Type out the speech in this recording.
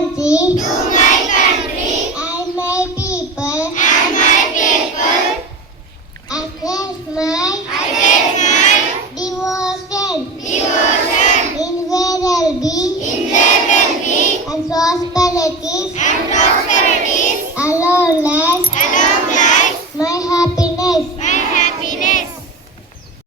country to my country and my people. and my people. I place my I place my devotion devotion in their well-being in their well-being and prosperities and prosperities alone lies along lies my happiness.